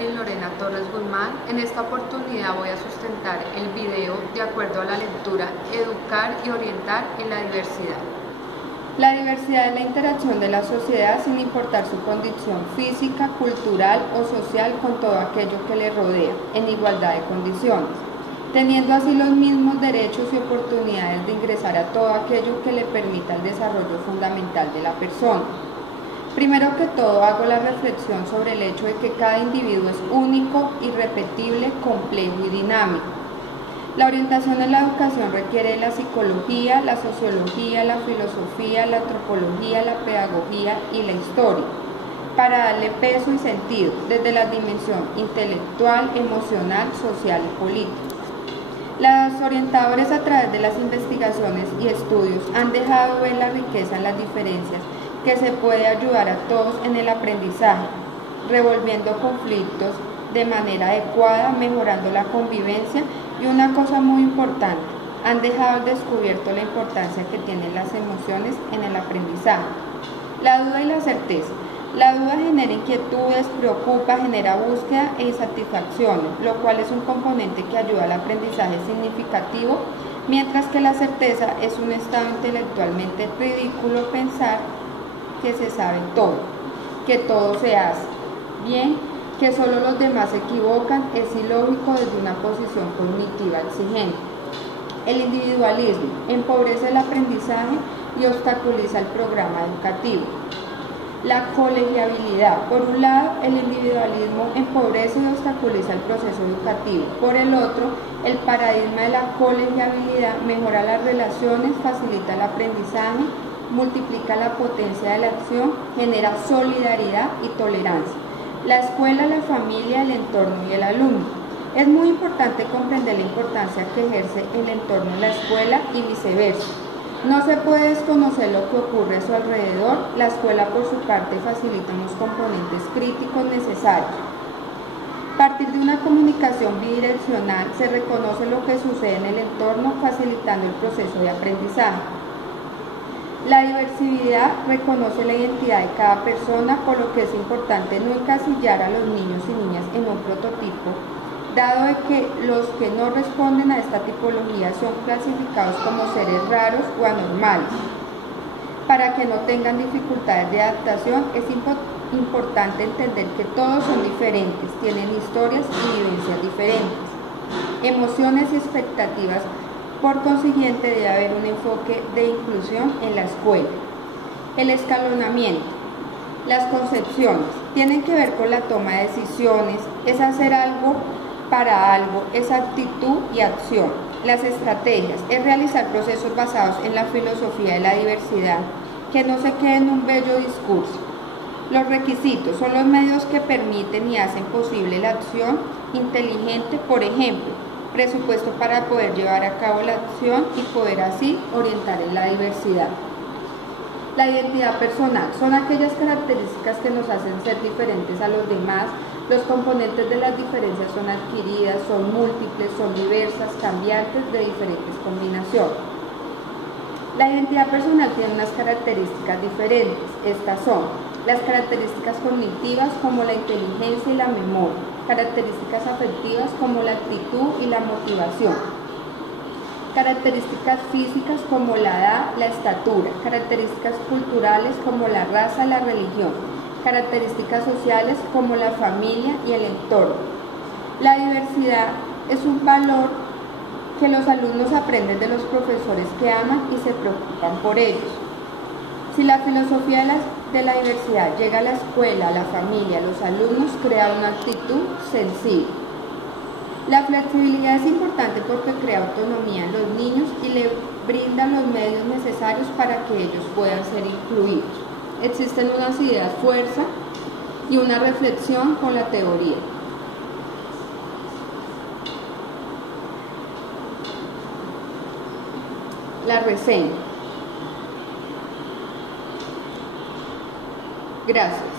Jacqueline Lorena Torres Guzmán. En esta oportunidad voy a sustentar el video de acuerdo a la lectura Educar y orientar en la diversidad. La diversidad es la interacción de la sociedad sin importar su condición física, cultural o social con todo aquello que le rodea, en igualdad de condiciones, teniendo así los mismos derechos y oportunidades de ingresar a todo aquello que le permita el desarrollo fundamental de la persona. Primero que todo, hago la reflexión sobre el hecho de que cada individuo es único, irrepetible, complejo y dinámico. La orientación en la educación requiere la psicología, la sociología, la filosofía, la antropología, la pedagogía y la historia, para darle peso y sentido desde la dimensión intelectual, emocional, social y política. Los orientadores, a través de las investigaciones y estudios, han dejado ver la riqueza en las diferencias que se puede ayudar a todos en el aprendizaje, resolviendo conflictos de manera adecuada, mejorando la convivencia y una cosa muy importante, han dejado al descubierto la importancia que tienen las emociones en el aprendizaje. La duda y la certeza. La duda genera inquietudes, preocupa, genera búsqueda e insatisfacciones, lo cual es un componente que ayuda al aprendizaje significativo, mientras que la certeza es un estado intelectualmente ridículo pensar que se sabe todo, que todo se hace bien, que solo los demás se equivocan, es ilógico desde una posición cognitiva exigente. El individualismo empobrece el aprendizaje y obstaculiza el programa educativo. La colegiabilidad. Por un lado, el individualismo empobrece y obstaculiza el proceso educativo. Por el otro, el paradigma de la colegiabilidad mejora las relaciones, facilita el aprendizaje, multiplica la potencia de la acción, genera solidaridad y tolerancia. La escuela, la familia, el entorno y el alumno. Es muy importante comprender la importancia que ejerce el entorno en la escuela y viceversa. No se puede desconocer lo que ocurre a su alrededor. La escuela, por su parte, facilita los componentes críticos necesarios. A partir de una comunicación bidireccional, se reconoce lo que sucede en el entorno, facilitando el proceso de aprendizaje. La diversidad reconoce la identidad de cada persona, por lo que es importante no encasillar a los niños y niñas en un prototipo, dado de que los que no responden a esta tipología son clasificados como seres raros o anormales. Para que no tengan dificultades de adaptación, es importante entender que todos son diferentes, tienen historias y vivencias diferentes, emociones y expectativas. Por consiguiente, debe haber un enfoque de inclusión en la escuela. El escalonamiento. Las concepciones tienen que ver con la toma de decisiones, es hacer algo para algo, es actitud y acción. Las estrategias es realizar procesos basados en la filosofía de la diversidad, que no se quede en un bello discurso. Los requisitos son los medios que permiten y hacen posible la acción inteligente, por ejemplo, presupuesto para poder llevar a cabo la acción y poder así orientar en la diversidad. La identidad personal son aquellas características que nos hacen ser diferentes a los demás. Los componentes de las diferencias son adquiridas, son múltiples, son diversas, cambiantes, de diferentes combinaciones. La identidad personal tiene unas características diferentes. Estas son las características cognitivas, como la inteligencia y la memoria, características afectivas como la actitud y la motivación, características físicas como la edad, la estatura, características culturales como la raza, la religión, características sociales como la familia y el entorno. La diversidad es un valor que los alumnos aprenden de los profesores que aman y se preocupan por ellos. Si la filosofía de la diversidad llega a la escuela, a la familia, a los alumnos, crea una actitud sensible. La flexibilidad es importante porque crea autonomía en los niños y le brinda los medios necesarios para que ellos puedan ser incluidos. Existen unas ideas fuerza y una reflexión con la teoría. La reseña. Gracias.